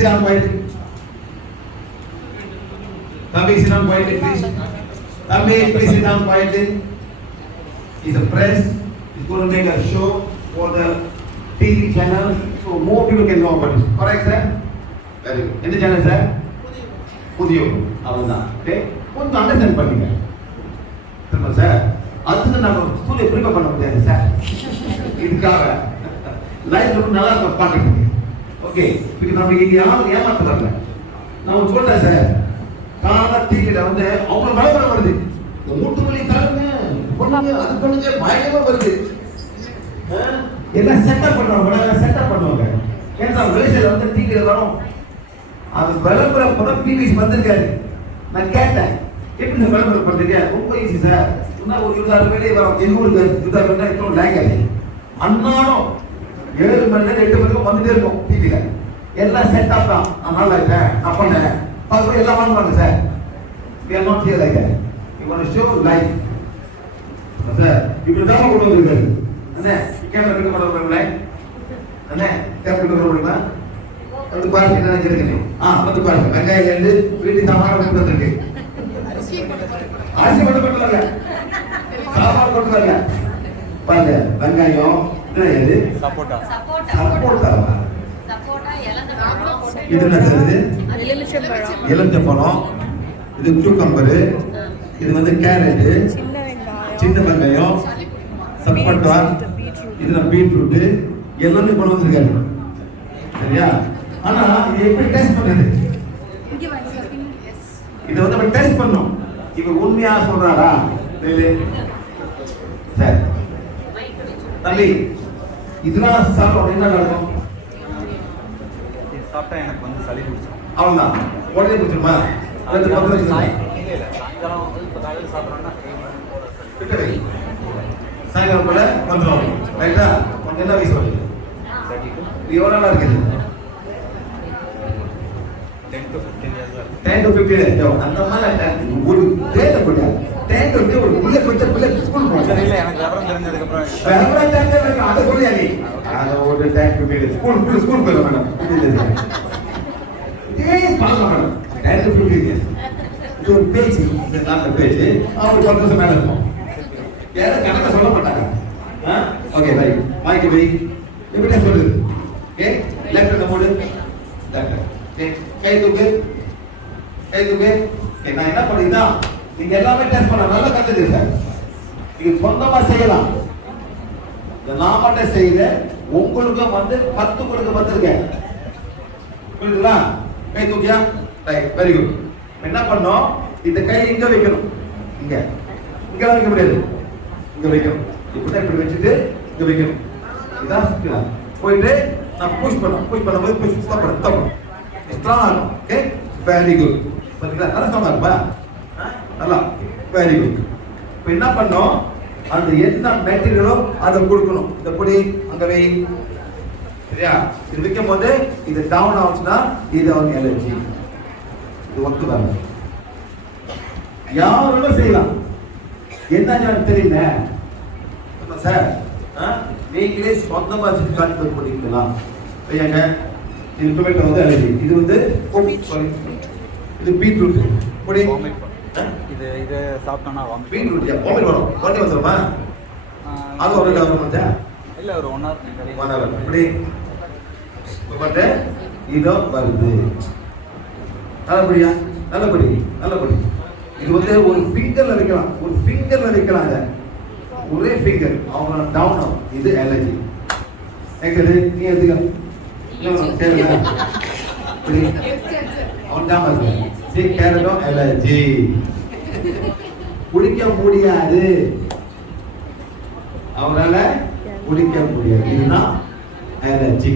Siran point தம்பி சிரான் point please தம்பி please Siran point is a press. Is going to make a show for the TV channel so more people can know about it correct sir? Very good. எந்த channel sir புதியோ அவ்வளவுதான். Okay கொஞ்சம் understand பண்ணுங்க. திரும்ப sir அதுக்கு நம்ம ஸ்கூலில் prepare பண்ண முடியாது சார் இதுக்காக. லைஃப் நல்லா இருக்கும் பாட்டுக்கு ஓகே இப்போ நம்ம இங்கே யாரும் ஏமாத்த வரல நான் சொல்றேன் சார். காலை தீக்கிட்ட வந்து அவ்வளோ பயங்கரம் வருது. இந்த மூட்டு வலி தருங்க பண்ணுங்க அது பண்ணுங்க பயங்கரமா வருது. ஆ? எல்லாம் செட்டப் பண்ணுவாங்க? செட்டப் பண்ணுவாங்க. ஏன்னா வெளிச்சல் வந்து தீக்கிற வரும். அது விளம்பரம் பண்ண பிபிசி வந்திருக்காரு. நான் கேட்டேன். எப்படி இந்த விளம்பரம் பண்றீங்க? ரொம்ப ஈஸி சார். இன்னும் ஒரு இருபதாயிரம் வேலையை வரும். எங்க ஊருக்கு இருபதாயிரம் வேலை இன்னும் லேக் அன்னாலும் ஏழு மணி நேரம் எட்டு மணிக்கு வந்துட்டே இருக்கும் டிவியில எல்லாம் செட்டப் தான். நான் நல்லா இருக்கேன். நான் பண்ணேன். அதுக்கு எல்லாம் பண்ணுவாங்க sir we are not here like that. We want to show life. Sir இப்படி தான் கொண்டு வந்திருக்காரு அண்ணே கேமரா பிக்க பண்ண அண்ணே கேமரா பிக்க முடியுமா வந்து பாருங்க என்ன ஆ வந்து பாருங்க. வெங்காயம் இருந்து வீட்டு சாமான கொண்டு வந்திருக்கு. அரிசி மட்டும் கொண்டு வரல. கொண்டு வரல. பாருங்க வெங்காயம் இது? சப்போட்டா. இது என்ன சார் இது? எலுமிச்சம்பழம். எலுமிச்சை பழம் இது கியூக்கம்பரு இது வந்து கேரட்டு சின்ன வெங்காயம். சின்ன வெங்காயம். சப்போட்டா. பீட்ரூட் இதுல பீட்ரூட் எல்லாமே கொண்டு வந்திருக்காரு. சரியா? ஆனா இது எப்படி டெஸ்ட் பண்றது? இதை வந்து நம்ம டெஸ்ட் பண்ணோம் இவ உண்மையா சொல்றாரா? சரி. தம்பி இதெல்லாம் சாப்பிட என்ன நடக்கும்? சாப்பிட்டா எனக்கு வந்து சளி பிடிச்சிடும் அவ்வளவுதான் உடனே பிடிச்சிருமா? அடுத்து பத்து இல்லை சாயங்காலம் போல வந்துடும் ரைட்டா? உனக்கு என்ன வயசு வருது? எவ்வளோ நாளா இருக்குது? டென் டு ஃபிஃப்டீன் அந்த மாதிரி ஒரு டேட்டை போட்டா டென் டு ஃபிஃப்டீன் ஒரு பிள்ளை பிடிச்ச பிள்ளை ஸ்கூல் போச்சு இல்லை எனக்கு விவரம் தெரிஞ்சதுக்கப்புறம் அதை சொல்லியா நீ அதை ஒரு ten to school school school போயிடும் மேடம் இல்லை பார்க்கலாம் மேடம் டென் டு ஃபிஃப்டீன் இது. ஒரு பேச்சு. இந்த நாட்டில் அவங்களுக்கு பத்து வருஷம் மேலே இருக்கும். யாரும் கணக்கை சொல்ல மாட்டாங்க. ஓகே ரைட் வாய்க்கு வை எப்படி சொல்லுது ஓகே லெஃப்ட் இந்த மூடு லெஃப்ட் ஓகே கை தூக்கு கை தூக்கு நான் என்ன பண்ணுறீங்கன்னா நீங்க எல்லாமே டெஸ்ட் பண்ண நல்லா கத்துக்குங்க நீங்க சொந்தமா செய்யலாம். நான் மட்டும் செய்யல உங்களுக்கும் வந்து பத்து கொடுக்க பத்திருக்கேன். புரியுதுங்களா கை தூக்கியா? ரைட் வெரி குட் என்ன பண்ணோம்? இந்த கை இங்க வைக்கணும். இங்க. இங்க வைக்க முடியாது. இங்க வைக்கணும். இப்படிதான் இப்படி வச்சுட்டு இங்க வைக்கணும். இதான் போயிட்டு நான் புஷ் பண்ணோம் புஷ் பண்ணும்போது புஷ் ஸ்டாப் பண்ண ஸ்ட்ராங் ஆகும் ஓகே வெரி குட் பார்த்தீங்களா நல்லா ஸ்ட்ராங் ஆகுமா ஆ? நல்லா. வெரி குட் இப்போ என்ன பண்ணோம்? அந்த என்ன மெட்டீரியலோ அதை கொடுக்கணும். இந்த பொடி அங்க வை. சரியா? இது வைக்கும் போது இது டவுன் ஆச்சுன்னா இது அவங்க எலர்ஜி இது ஒத்து வரல யாரும் செய்யலாம். என்ன தெரியல. சார். நீங்களே சொந்தமா செஞ்சு காட்டு பண்ணிக்கலாம் ஐயாங்க இது டொமேட்டோ வந்து அலர்ஜி இது வந்து இது பீட்ரூட் பொடி. வாமிட் இது இது சாப்பிட்டோன்னா வாமிட் பீட்ரூட் வாமிட் வரும். வாமிட் வந்துருமா? அது ஒரு டவர் மச்சா இல்லை ஒரு ஒன் ஹவர் ஒன் ஹவர் இப்படி பட்டு இதோ வருது. நல்லபடியா நல்லபடி நல்லபடி இது வந்து ஒரு ஃபிங்கர்ல வைக்கலாம். ஒரு ஃபிங்கர்ல வைக்கலாம் ஒரே ஃபிங்கர் அவங்க டவுன் ஆகும். இது அலர்ஜி கேட்குது நீ எடுத்துக்க அவன் தான் வருது. சரி கேரட்டும் அலர்ஜி குடிக்க முடியாது அவரால குடிக்க முடியாது இதுதான் அலர்ஜி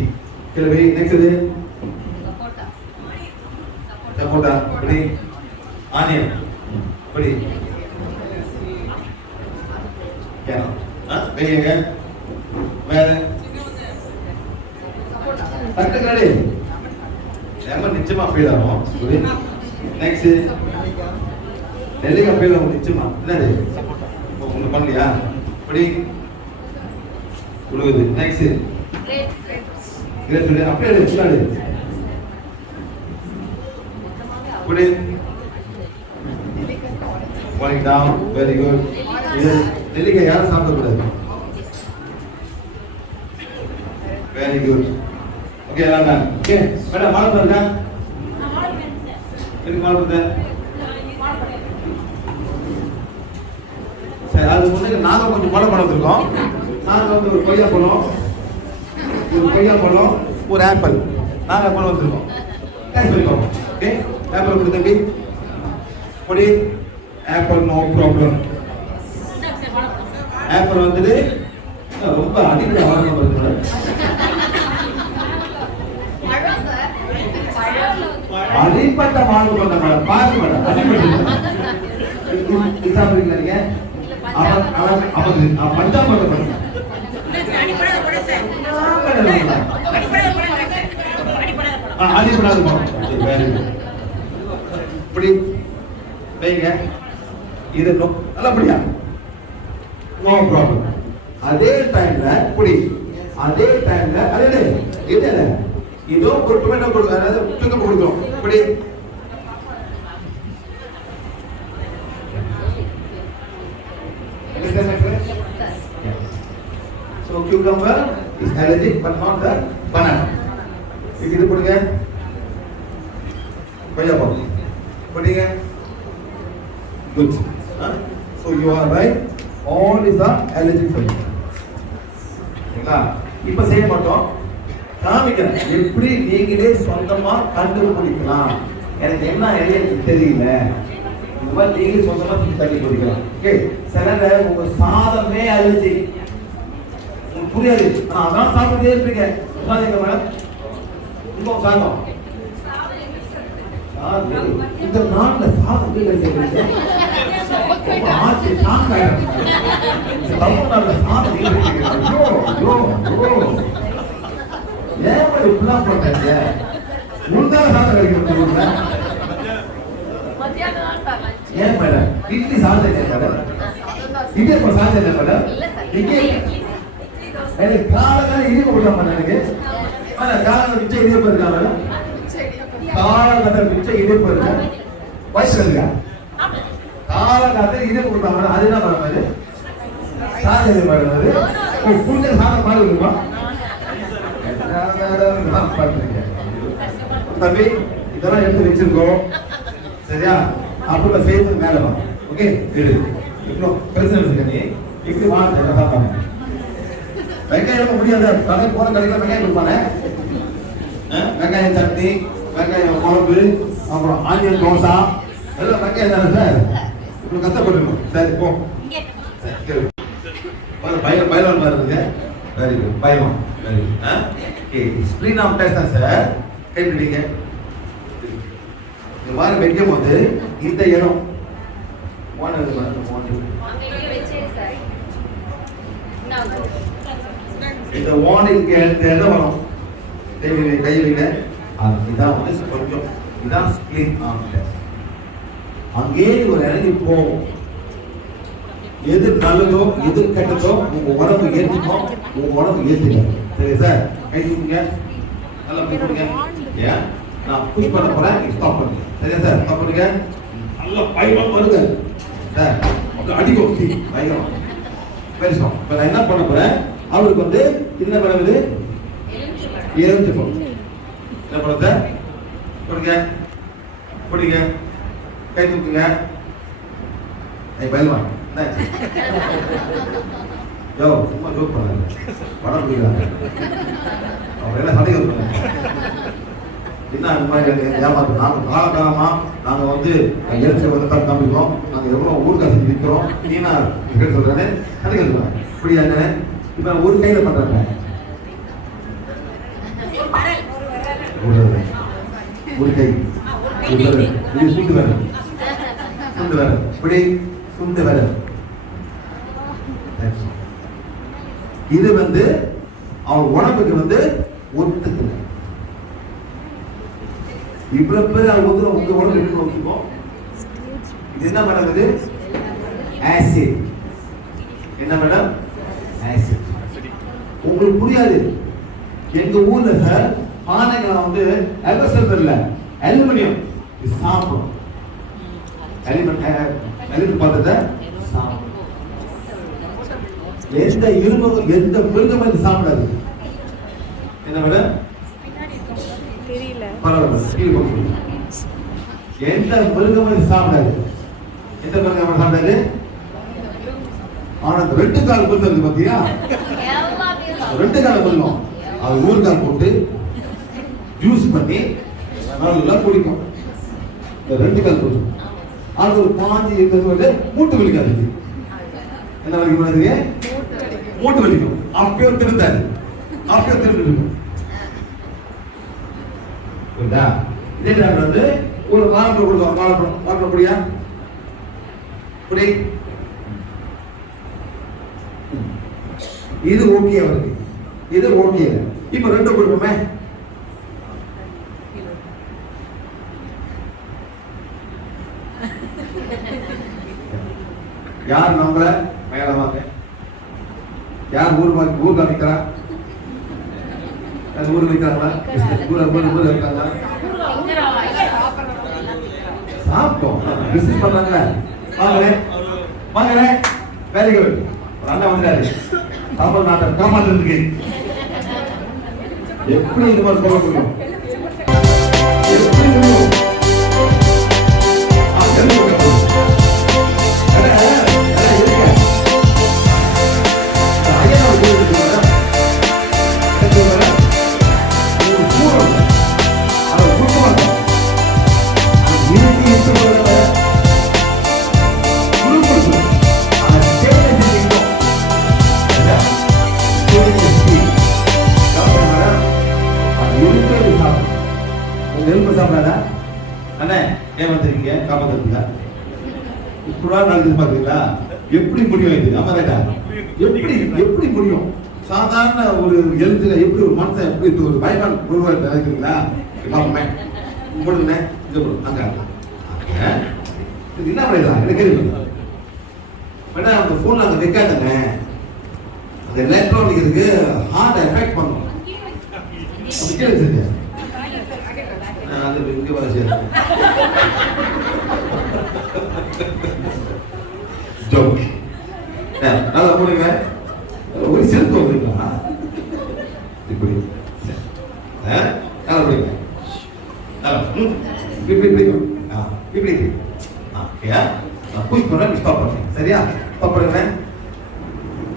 கிளவி நெக்ஸ்ட் இது சப்போட்டா இப்படி ஆனியன் இப்படி வெய்யங்க வேற டக்கு கடை லெமன் நிச்சயமா ஃபீல் ஆகும் நெக்ஸ்ட் நெல்லிக்காய் ஃபீல் ஆகும் நிச்சயமா. என்னது? இப்போ உங்களுக்கு பண்ணலையா? இப்படி உழுகுது நெக்ஸ்ட் கிரேட் அப்படியே எடு, ஃபுல்லா எடு. இப்படி falling down. Very good. இது நெல்லிக்காய் யாரும் சாப்பிடக்கூடாது. வெரி குட் ஓகே எல்லாம் ஓகே மேடம் மாலை பாருங்க எனக்கு மாலை பாருங்க சரி அது முன்னாடி நாங்கள் கொஞ்சம் மழை பழம் வந்திருக்கோம் நாங்கள் வந்து ஒரு கொய்யா பழம் ஒரு கொய்யா பழம் ஒரு ஆப்பிள். நாங்கள் பழம் வந்திருக்கோம். தேங்க்ஸ் பண்ணிக்கோங்க ஓகே ஆப்பிள் கொடு தம்பி. கொடி ஆப்பிள் நோ ப்ராப்ளம் ஆப்பிள் வந்துட்டு ரொம்ப அதிகமாக வாங்க வருது அடிப்பட்ட வாழ்வு பண்ண மேடம். பாருங்க மேடம் அடிப்பட்ட இது அவன் அவன் அவன் பஞ்சாபத்தை பண்ணுங்க அடிப்படாது இப்படி வைங்க. இது நோ- நல்லபடியா நோ ப்ராப்ளம் அதே டைம்ல இப்படி. அதே டைம்ல அதே இது இதோ ஒரு டொமேட்டோ கொடுக்க அதாவது தூக்கம் கொடுக்குறோம் இப்படி. Cucumber is allergic but not the banana. இது இது கொடுங்க கொய்யா பழம் கொடுங்க good so you are right all is are allergic for you. சரிங்களா இப்போ செய்ய மாட்டோம். காமிக்கிறேன். எப்படி நீங்களே சொந்தமா கண்டுபிடிக்கலாம்? எனக்கு என்ன எனக்கு தெரியல. இந்த மாதிரி நீங்களே சொந்தமா தூக்கி குடிக்கலாம். ஓகே சிலங்க உங்க சாதமே அரிசி புரியாது. ஆனா அதான் சாப்பிட்டே இருப்பீங்க. உட்காந்துங்க மேடம். இப்போ சாதம். இந்த நாட்டுல சாதம் ஷாக் ஆயிடும். தமிழ்நாட்டுல சாதம் ஏன் இப்படி இப்படிலாம் பண்றீங்க? முந்தான சாதம் கிடைக்கிறது ஏன் மேடம்? இட்லி சாதம் இல்லை மேடம் இட்லி சாதம் இல்லை மேடம் இங்கே எனக்கு காலக்காலம் இடிப்பு கொடுக்காம எனக்கு. மேடம் காலம் மிச்சம் இடிப்பு இருக்காங்க மேடம்? மிச்சம் இடிப்பு இருக்கு? வயசு இருக்கா? காலகட்டம் இடிப்பு கொடுத்தா மேடம். அது என்ன மேடம் அது? சாதம் இது மேடம் ஒரு ஓ புரிஞ்ச சாதம் மாதிரி இருக்குமா? தம்பி இதெல்லாம் எடுத்து வச்சிருக்கோம். சரியா? அப்புறம் சேர்த்து மேலே வா. ஓகே எடு இப்போ பிரச்சனை இருக்கு நீ இப்படி வாங்க சாப்பாங்க வெங்காயம் முடியாது. கடை போற கடையில் வெங்காயம் கொடுப்பானே? ஆ? வெங்காயம் சட்னி வெங்காயம் குழம்பு அப்புறம் ஆனியன் தோசை. எல்லாம் வெங்காயம் தானே சார்? இப்போ கஷ்டப்பட்டுருக்கோம். சரி போ. பையன் பையன் பாருங்க வெரி குட் பையன் very good okay screen off test தான் சார். கை பிடிங்க இந்த மாதிரி வைக்கும் போது இந்த இடம். ஒன் இது இந்த வார்னிங்க்கு இந்த இடம் வரும். தேவையில்லை அதுதான் இதான் வந்து கொஞ்சம் இதான் ஸ்கிரீன் ஆஃப் அங்கே ஒரு இறங்கி போகும் எது நல்லதோ எது கெட்டதோ உங்க உடம்பு ஏத்துக்கும் உங்க உடம்பு ஏத்துக்க சரி சார்? கை நல்லா கை ஏன் நான் புஷ் பண்ண போறேன் ஸ்டாப் பண்ணுங்க. சரியா சார்? ஸ்டாப் பண்ணுங்க. நல்லா பயமா வருங்க. சார் அப்படியே அடிக்கும் பயங்கரம். வெரி ஸ்டாப் இப்போ நான் என்ன பண்ண போறேன்? அவருக்கு வந்து என்ன பண்ணுது எலுமிச்சை பழம் என்ன சார் கொடுங்க பிடிங்க. கை தூக்குங்க. ஐய் பயல்வான் யோ சும்மா ஜோக் பண்ணாங்க படம் பிடிக்கிறாங்க அவர் என்ன சண்டை பண்ணுறாங்க என்ன இந்த மாதிரி எனக்கு ஏமாத்து? நாங்கள் நாங்கள் வந்து இறைச்சி வந்து தான் காமிக்கிறோம். நாங்கள் எவ்வளோ ஊர்காசி விற்கிறோம் நீனா சொல்கிறேன்னு சண்டை சொல்கிறாங்க இப்படி என்ன? இப்போ ஒரு கையில் பண்ணுறாங்க ஒரு கை. இது சுண்டு விரல் சுண்டு விரல் இப்படி சுண்டு விரல் இது வந்து அவன் உடம்புக்கு வந்து ஒத்துக்கல. இவ்வளவு பேர் அவங்க வந்து உங்க உடம்பு எப்படி நோக்கிப்போம் இது என்ன மேடம் இது? ஆசிட் என்ன மேடம்? ஆசிட் உங்களுக்கு புரியாது. எங்க ஊர்ல சார் பானைகளை வந்து எவசல் இல்ல. அலுமினியம். சாப்பிடும். அலுமினியம் பார்த்தத சாப்பிடும். எந்த இரும்பு எந்த மிருகம் இது சாப்பிடாது. என்ன மேடம்? தெரியல. பரவாயில்ல எந்த மிருகம் இது சாப்பிடாது? எந்த மிருகம் சாப்பிடாது? ஆனா ரெண்டு கால் இருக்கு பாத்தியா? ரெண்டு கால் புல்லும் அது ஊறுகாய் போட்டு ஜூஸ் பண்ணி நல்லா குடிக்கும். ரெண்டு கால் புல் அது ஒரு பாஞ்சு இருக்கிறது வந்து மூட்டு வலிக்காது என்ன வலிக்கும் மாதிரி மூட்டு வலிக்கும். அப்பயோ திருந்தாரு அப்பயோ திரும்பிட்டு புரியுதா? இதே வந்து ஒரு வாழைப்பழம் கொடுக்கும் வாழைப்பழம். வாழைப்பழம் புரியா புரி இது ஓகே அவருக்கு இது ஓகே. இப்ப ரெண்டு கொடுப்போமே. யார் நம்மள மேலமாக யார் ஊர் வா- ஊர் காமிக்கிறா? அது ஊர் வைக்கிறாங்களா? ஊர ஊர் ஊர் வைக்கிறாங்களா? சாப்பிட்டோம். பிசினஸ் பண்றாங்க வாங்களே வாங்களே வெரி குட் ஒரு அண்ணன் வந்தாரு. தமிழ் நாட்டை எப்படி இந்த மாதிரி சொல்ல முடியும் எப்படி ஏமாத்துறீங்க ஏன் வந்திருக்கீங்க? காப்பாத்துறீங்க இப்படா நடக்குது பாத்தீங்களா எப்படி முடியும் இது? ஆமா ரைட்டா எப்படி எப்படி முடியும்? சாதாரண ஒரு எழுத்துல எப்படி ஒரு மனசை எப்படி இது ஒரு பயமான உருவாக நினைக்கிறீங்களா? பாப்பமே. கொடுங்க இது போடும் அங்க. இது என்ன பண்ணிடலாம் எனக்கு கேள்வி மேடம் அந்த ஃபோன் அங்க வைக்காதானே அந்த எலக்ட்ரானிக் இருக்கு ஹார்ட் எஃபெக்ட் பண்ணும். அது கேள்வி அது இங்க வர சரி ஜோக் நல்லா போடுங்க ஒரு செலுத்து வந்துருக்கா இப்படி? நல்லா போடுங்க. இப்படி இப்படி ஆ இப்படி இப்படி. ஆ ஓகே புஷ் பண்ண ஸ்டாப் பண்ணுங்க சரியா? ஸ்டாப்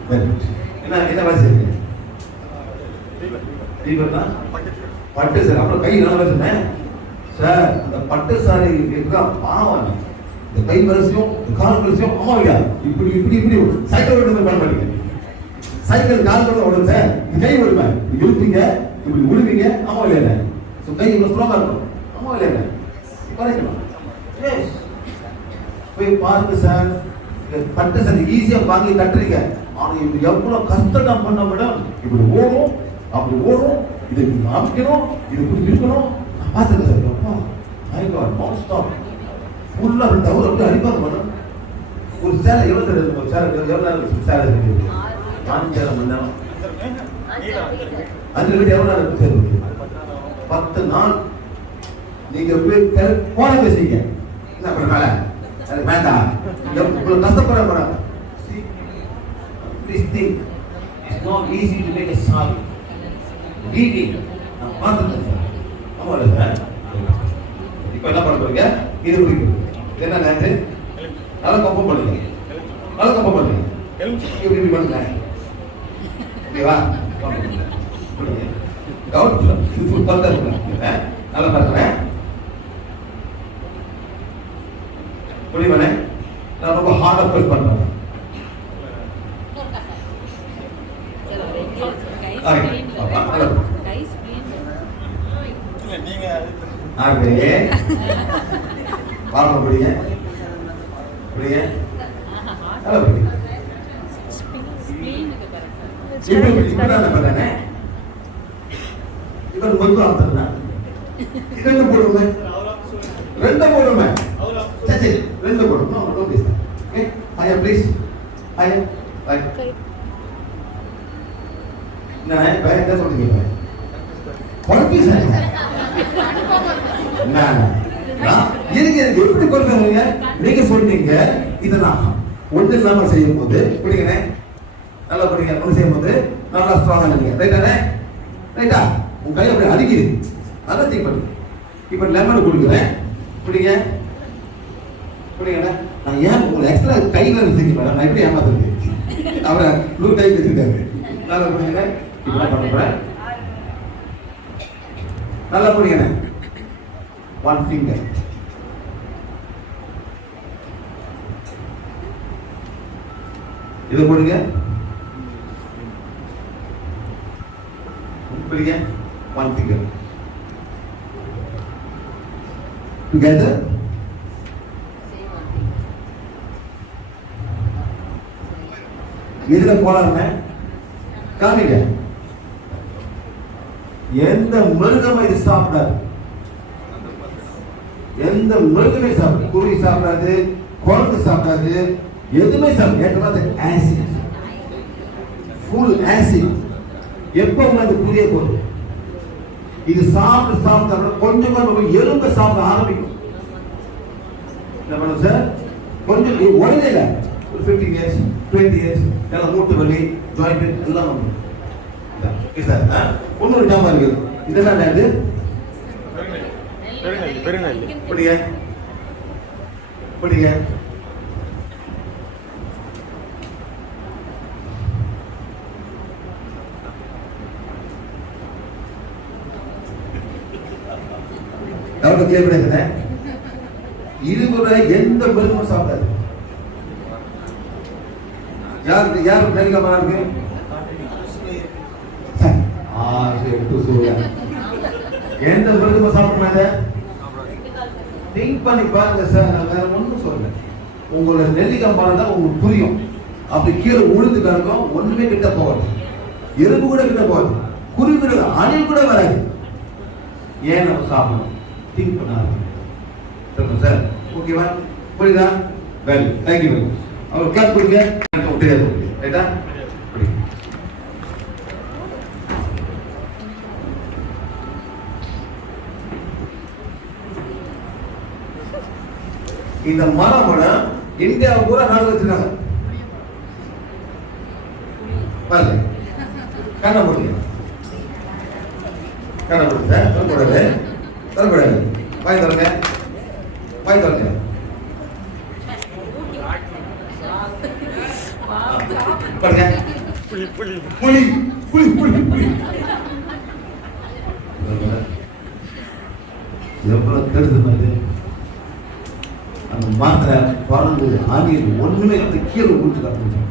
வெரி குட் என்ன என்ன வேலை செய்யுங்க பட்டு சார். அப்புறம் கை நல்லா சொன்னேன் சார் அந்த பட்டு சாரி இருக்கிற பாவம் இந்த கை வரிசையும் இந்த கால் பரிசையும் ஆமா இல்லையா இப்படி இப்படி இப்படி. சைக்கிள் ஓட்டு பண்ண மாட்டீங்க சைக்கிள் கால் கூட ஓடும் சார். கை ஓடுவேன் இழுப்பீங்க இப்படி விடுவீங்க ஆமாம் இல்லையா ஸோ கை இவ்வளோ ஸ்ட்ராங்காக இருக்கும் ஆமாம் இல்லையா குறைக்கணும். போய் பாருங்க சார் பட்டு சார் ஈஸியாக வாங்கி கட்டுறீங்க. ஆனால் இது எவ்வளோ கஷ்டம் பண்ண மேடம் இப்படி ஓடும் அப்படி ஓடும். இதை நீங்க அமைக்கணும் இது இப்படி இருக்கணும் நான் மை காட் நான் ஸ்டாப் ஃபுல்லாக ரெண்டு அவர் அப்படியே அடிப்பாங்க மேடம். ஒரு சேலை எவ்வளோ சார் இருக்கும் சேலை எவ்வளோ நேரம் இருக்கும் சேலை இருக்கு? அஞ்சரை மணி நேரம். அஞ்சு வீட்டு எவ்வளோ நேரம் இருக்கும் சார் பத்து நாள். நீங்க போய் போன பேசுறீங்க. என்ன பண்ண அது வேண்டாம் கஷ்டப்பட madam. Please think, it's not easy to make a sorry. Reading, நான் சார். இல்லை சார் இப்போ என்ன பண்ண போறீங்க? இது குடிக்கும் இது என்ன நேற்று நல்லா கம்பம் பண்ணுங்க. நல்லா கம்பம் பண்ணுங்க. இப்படி இப்படி பண்ணுங்க. ஓகேவா? கவனிச்சு இது ஃபுல் பார்த்தா இருக்குங்க. நல்லா பார்க்குறேன் புரியுமாண்ணே நான் ரொம்ப ஹார்டாக ஃபீல் பண்ணுறேன் ஆகவே பாருங்க புரியுங்க புரியுங்க நல்லா புரியுங்க இவன் வந்து ரெண்டு போடுமே ரெண்டு போடுமே சரி சரி ரெண்டு போடும் நோ நோ ஓகே ஐயா ப்ளீஸ் ஐயா ரைட் என்ன இப்போ என்ன சொல்றீங்க இப்போ? என்ன? இருங்க எப்படி நீங்க சொன்னீங்க இதுதான் நான் ஒண்ணு இல்லாம செய்யும் போது பிடிக்கிறேன் நல்லா பிடிங்க ஒன்று செய்யும் போது நல்லா ஸ்ட்ராங்கா இருக்கீங்க ரைட்டாண்ணே ரைட்டா உன் கை அப்படி அடிக்குது நல்லா திங்க் பண்ணுங்க இப்போ லெமன் கொடுக்குறேன். பிடிங்க பிடிங்கண்ணே நான் ஏன் உங்களை எக்ஸ்ட்ரா கையில் செஞ்சு மேடம் நான் எப்படி ஏமாத்துறது? அவரை ப்ளூ டைப் வச்சுருக்காரு. நல்லா பிடிங்கண்ணே இப்போ பண்ணுறேன். நல்லா பிடிங்கண்ணே one finger. இது போடுங்க பிடிங்க ஒன் ஃபிங்கர் டுகெதர் இதுல போலாமே காமிங்க. எந்த மிருகம் இது சாப்பிடாது. எந்த மிருகமே சாப்பிடும் குருவி சாப்பிடாது குழந்தை சாப்பிடாது எதுவுமே சாப்பிடும் ஏற்கனவே ஆசிட் ஃபுல் ஆசிட் எப்போ உங்களுக்கு புரிய போகுது? இது சாப்பிட்டு சாப்பிட்டா கொஞ்சம் கொஞ்சம் எறும்பை சாப்பிட ஆரம்பிக்கும். என்ன பண்ணும் சார்? கொஞ்சம் உடனே இல்லை ஒரு ஃபிஃப்டீன் இயர்ஸ் டுவெண்ட்டி இயர்ஸ் எல்லாம் மூட்டு வலி ஜாயிண்ட் எல்லாம் ஒன்று ஓகே சார் இன்னொரு ஞாபகம் இருக்குது இதெல்லாம் என்னது? பெருநெல்லி பெருநெல்லி. பிடிங்க பிடிங்க டவுட் கிளியர் எந்த மிருகமும் சாப்பிடாது. யார் யார் நெருக்கமா இருக்கு ஆ சரி எந்த மிருகமும் சாப்பிட மாட்டேன் திங்க் பண்ணி பாருங்க சார் நான் வேற ஒன்றும் சொல்லல. உங்களோட நெல்லிக்காய் மரம் தான் உங்களுக்கு புரியும். அப்படி கீழே உழுந்து கிடக்கும் ஒண்ணுமே கிட்ட போகாது. எறும்பு கூட கிட்ட போகாது. குருவி கூட அணில் கூட வராது. ஏன் நம்ம சாப்பிடணும்? திங்க் பண்ணாது சொல்லுங்க சார் ஓகேவா புரியுதா? வெல் தேங்க்யூ வெரி அவர் கிளாஸ் கொடுங்க எனக்கு ரைட்டா புரியுது இந்த மரம் இந்தியா பூரா நாடு வச்சிருக்காங்க. கண்ணை போடுங்க கண்ணை போடுங்க தரக்கூடாது தரக்கூடாது வாய் தரங்க வாய் தரங்க பாருங்க புளி புளி புலி புலி புலி புலி எவ்வளவு கருது மாதிரி அந்த மாத்திரை பறந்து ஒண்ணுமே கீழே ஊட்டு காட்டுச்சு